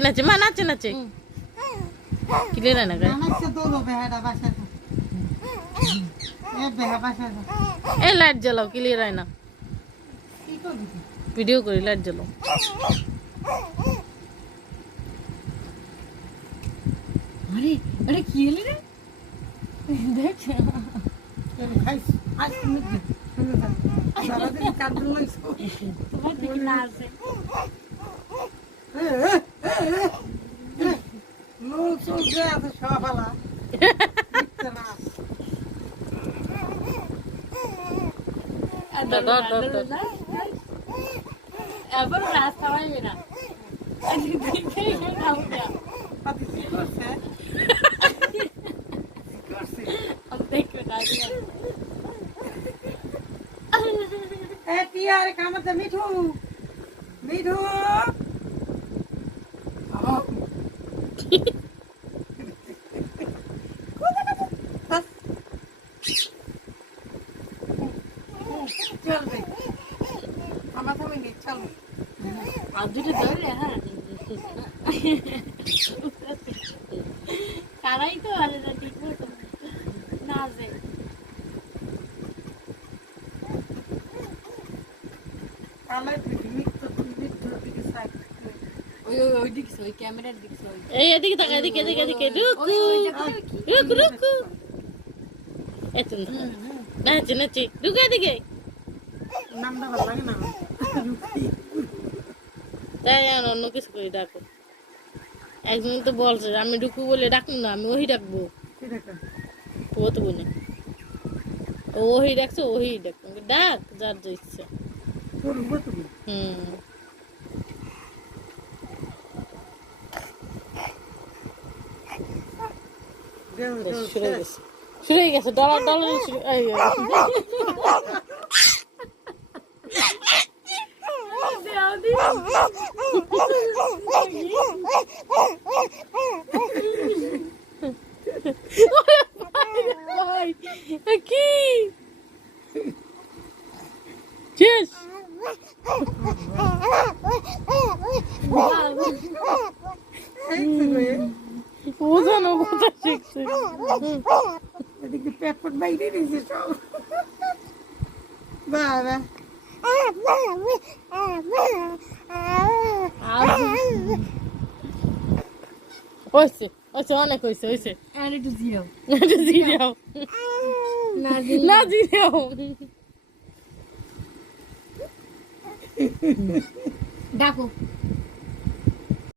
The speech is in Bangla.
নাচে মা নাচে নাচে ক্লিয়ার না গায় এই লাইট জ্বালাও ক্লিয়ার হয় না ভিডিও করি লাইট জ্বালাও আরে আরে কি এলি রে দেখ খাইস আজ তুমি সারাদিন কাঁদল লইছো তোমার ঠিক না আছে লোক সব যায় তো সবালা দেখতে না এবার রাস্তা পাইবে না মিঠু মিঠু চলবে আমার তুমি চলবে আর দুটো ধরে হ্যাঁ তারাই তো ভালো না ঠিক মতো না যায় এদিকে তাকা এদিকে এদিকে এদিকে রুকু রুকু রুকু এত নাচে নাচে রুকু এদিকে নামটা ভালো লাগে না তাই আর অন্য কিছু করে ডাকো একজন তো বলছে আমি রুকু বলে ডাকুন না আমি ওহি ডাকবো ও তো বলে ওহি ডাকছে ওহি ডাকবো ডাক যার যা ইচ্ছা শুরু হয়ে গেছে ডলার ডলার শুরু কি Yes. ওজানো কথা শিখছে এদিকে পেটপট বাইরে দিয়েছে সব বাবা হয়েছে হয়েছে অনেক হয়েছে হয়েছে আর একটু জিরাও জিরাও না জিরাও ডাকো